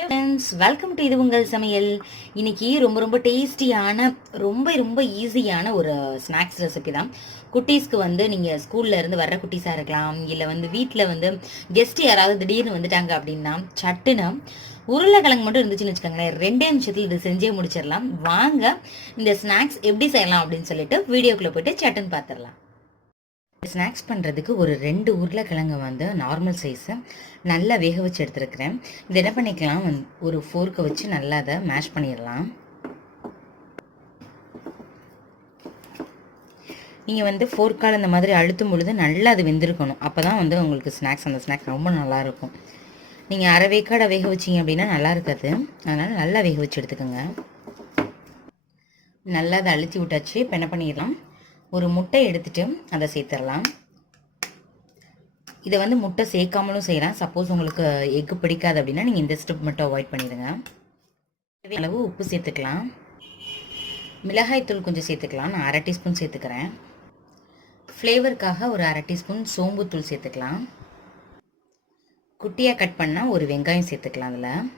Friends, welcome to இது உங்கள் சமையல். இன்னைக்கு ரொம்ப டேஸ்டியான ரொம்ப ஈஸியான ஒரு ஸ்நாக்ஸ் ரெசிபி தான். குட்டீஸ்க்கு நீங்கள் ஸ்கூல்ல இருந்து வர்ற குட்டீஸாக இருக்கலாம், இல்லை வீட்டில் கெஸ்ட் யாராவது திடீர்னு வந்துட்டாங்க அப்படின்னா சட்டுன்னு உருளைக்கிழங்கு மட்டும் இருந்துச்சுன்னு வச்சுக்கோங்களேன், 2 நிமிஷத்தில் இது செஞ்சே முடிச்சிடலாம். வாங்க இந்த ஸ்நாக்ஸ் எப்படி செய்யலாம் அப்படின்னு சொல்லிட்டு வீடியோக்குள்ளே போயிட்டு சட்டுன்னு பார்த்துடலாம். ஸ்நாக்ஸ் பண்ணுறதுக்கு ஒரு 2 உருளைக்கிழங்கு நார்மல் சைஸு நல்லா வேக வச்சு எடுத்துருக்கிறேன். இது என்ன பண்ணிக்கலாம், ஒரு ஃபோர்க்கை வச்சு நல்லா அதை மேஷ் பண்ணிடலாம். நீங்கள் ஃபோர்க்கால் இந்த மாதிரி அழுத்தும் பொழுது நல்லா அது வெந்திருக்கணும். அப்போ தான் உங்களுக்கு அந்த ஸ்நாக்ஸ் ரொம்ப நல்லாயிருக்கும். நீங்கள் அரை வேக்காடை வேக வச்சிங்க அப்படின்னா நல்லா இருக்காது. அதனால் நல்லா வேக வச்சு எடுத்துக்கோங்க. நல்லா அதை அழுத்தி விட்டாச்சு. இப்போ என்ன பண்ணிடலாம், ஒரு முட்டை எடுத்துகிட்டு அதை சேர்த்துடலாம். இதை முட்டை சேர்க்காமலும் செய்யலாம். சப்போஸ் உங்களுக்கு எக்கு பிடிக்காது அப்படின்னா நீங்கள் இந்த ஸ்டெப் மட்டும் அவாய்ட் பண்ணிடுங்க. அளவு உப்பு சேர்த்துக்கலாம். மிளகாய்த்தூள் கொஞ்சம் சேர்த்துக்கலாம். நான் 1/2 டீஸ்பூன் சேர்த்துக்கிறேன். ஃப்ளேவருக்காக ஒரு 1/2 டீஸ்பூன் சோம்புத்தூள் சேர்த்துக்கலாம். குட்டியாக கட் பண்ணால் ஒரு வெங்காயம் சேர்த்துக்கலாம். அதில்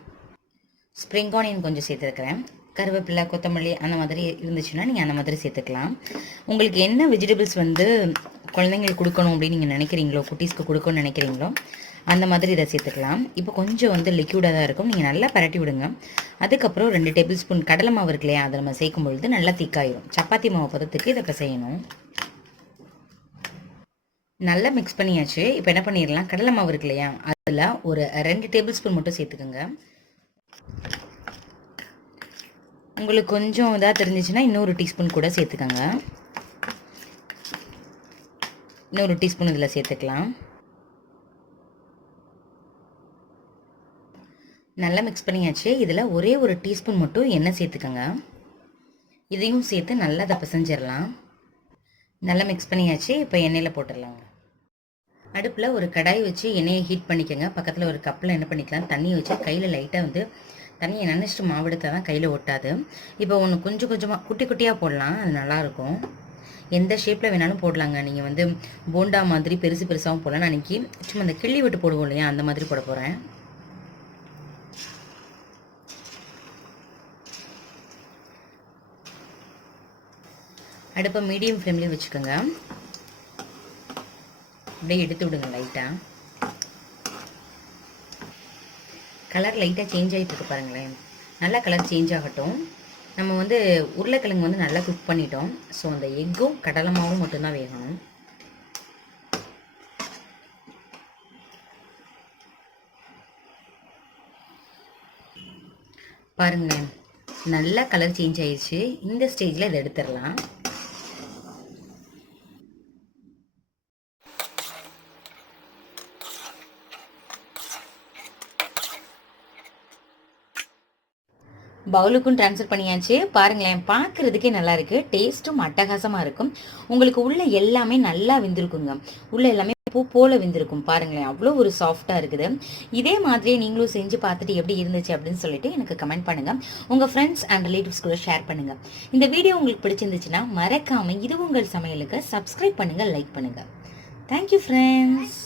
ஸ்ப்ரிங் ஆனியன் கொஞ்சம் சேர்த்துருக்கிறேன். கருவேப்பிலை, கொத்தமல்லி அந்த மாதிரி இருந்துச்சுன்னா நீங்கள் அந்த மாதிரி சேர்த்துக்கலாம். உங்களுக்கு என்ன வெஜிடபிள்ஸ் குழந்தைங்களுக்கு கொடுக்கணும் அப்படின்னு நீங்கள் நினைக்கிறீங்களோ, குட்டீஸ்க்கு கொடுக்கணும்னு நினைக்கிறீங்களோ அந்த மாதிரி இதை சேர்த்துக்கலாம். இப்போ கொஞ்சம் லிக்யூடாக தான் இருக்கும். நீங்கள் நல்லா பரட்டி விடுங்க. அதுக்கப்புறம் 2 டேபிள் ஸ்பூன் கடலை மாவு இருக்கு இல்லையா, அதை நம்ம சேர்க்கும் பொழுது நல்லா திக்காயிரும். சப்பாத்தி மாவு பதத்துக்கு இதை இப்போ செய்யணும். நல்லா மிக்ஸ் பண்ணியாச்சு. இப்போ என்ன பண்ணிடலாம், கடலை மாவு இருக்கு இல்லையா, அதில் ஒரு 2 டேபிள் ஸ்பூன் மட்டும் சேர்த்துக்கோங்க. உங்களுக்கு கொஞ்சம் இதாக தெரிஞ்சிச்சுன்னா இன்னொரு டீஸ்பூன் கூட சேர்த்துக்கோங்க. இன்னொரு டீஸ்பூன் இதில் சேர்த்துக்கலாம். நல்லா மிக்ஸ் பண்ணியாச்சு. இதில் ஒரே ஒரு டீஸ்பூன் மட்டும் எண்ணெய் சேர்த்துக்கோங்க. இதையும் சேர்த்து நல்லா அதை பிசைஞ்சிடலாம். நல்லா மிக்ஸ் பண்ணியாச்சு. இப்போ எண்ணெயில் போட்டுடலாங்க. அடுப்பில் ஒரு கடாய் வச்சு எண்ணெயை ஹீட் பண்ணிக்கோங்க. பக்கத்தில் ஒரு கப்பில் என்ன பண்ணிக்கலாம், தண்ணி வச்சு கையில் லைட்டாக தண்ணியை நினச்சிட்டு மாவு எடுத்தால் தான் கையில் ஒட்டாது. இப்போ ஒன்று கொஞ்சம் கொஞ்சமாக குட்டியாக போடலாம். அது நல்லாயிருக்கும். எந்த ஷேப்பில் வேணாலும் போடலாங்க. நீங்கள் போண்டா மாதிரி பெருசாகவும் போடலாம். நான் இன்றைக்கி சும்மா அந்த கிள்ளி விட்டு போடுவோம் இல்லையா, அந்த மாதிரி போட போகிறேன். அடுப்பை மீடியம் ஃப்ளேம்லேயே வச்சுக்கோங்க. அப்படியே எடுத்து விடுங்க. லைட்டாக கலர் லைட்டாக சேஞ்ச் ஆகிட்டு இருக்கு பாருங்களேன். நல்லா கலர் சேஞ்ச் ஆகட்டும். நம்ம உருளைக்கிழங்கு நல்லா குக் பண்ணிட்டோம். ஸோ அந்த எக்கும் கடலை மாவும் மட்டும்தான் வேகணும். பாருங்களேன், நல்லா கலர் சேஞ்ச் ஆயிடுச்சு. இந்த ஸ்டேஜில் இதை எடுத்துடலாம். பவுலுக்கும் ட்ரான்ஸ்ஃபர் பண்ணியாச்சு. பாருங்களேன், பார்க்குறதுக்கே நல்லா இருக்குது. டேஸ்ட்டும் அட்டகாசமாக இருக்கும். உங்களுக்கு உள்ள எல்லாமே நல்லா வெந்திருக்குங்க. உள்ள எல்லாமே பூ போல வெந்திருக்கும். பாருங்களேன், அவ்வளோ ஒரு சாஃப்டாக இருக்குது. இதே மாதிரியே நீங்களும் செஞ்சு பார்த்துட்டு எப்படி இருந்துச்சு அப்படின்னு சொல்லிட்டு எனக்கு கமெண்ட் பண்ணுங்கள். உங்கள் ஃப்ரெண்ட்ஸ் அண்ட் ரிலேட்டிவ்ஸ் கூட ஷேர் பண்ணுங்கள். இந்த வீடியோ உங்களுக்கு பிடிச்சிருந்துச்சுன்னா மறக்காமல் இது உங்கள் சமையலுக்கு சப்ஸ்கிரைப் பண்ணுங்கள், லைக் பண்ணுங்கள். Thank you friends.